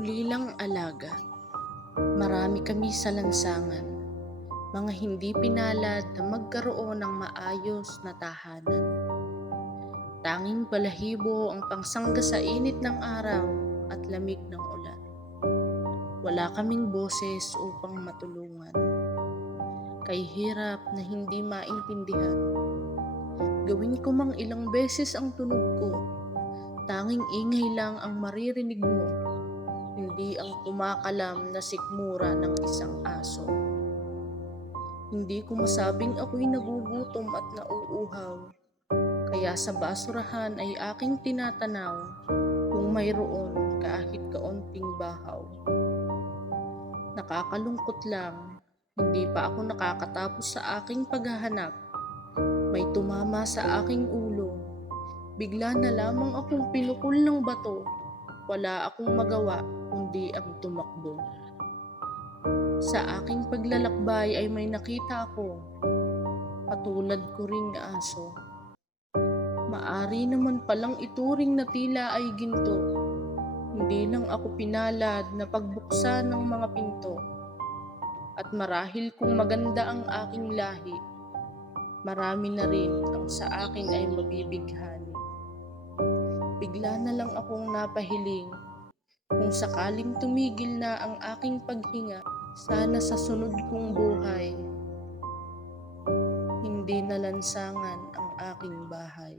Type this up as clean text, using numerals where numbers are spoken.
ulilang alaga. Marami kami sa lansangan, mga hindi pinalad na magkaroon ng maayos na tahanan. Tanging balahibo ang pangsangga sa init ng araw at lamig ng ulan. Wala kaming boses upang matulungan. Kay hirap na hindi maintindihan. Gawin ko mang ilang beses ang tunog ko, tanging ingay lang ang maririnig mo, hindi ang kumakalam na sikmura ng isang aso. Hindi ko masabing ako'y nagugutom at nauuhaw, kaya sa basurahan ay aking tinatanaw kung mayroon kahit kaunting bahaw. Nakakalungkot lang, hindi pa ako nakakatapos sa aking paghahanap. May tumama sa aking ulo. Bigla na lamang akong pinukol ng bato. Wala akong magawa kundi ang tumakbo. Sa aking paglalakbay ay may nakita ako. Katulad ko ring aso. Maari naman palang ituring na tila ay ginto. Hindi lang ako pinalad na pagbuksan ng mga pinto. At marahil kung maganda ang aking lahi, marami na rin ang sa akin ay mabibighani. Bigla na lang akong napahiling, kung sakaling tumigil na ang aking paghinga, sana sa sunod kong buhay, hindi na lansangan ang aking bahay.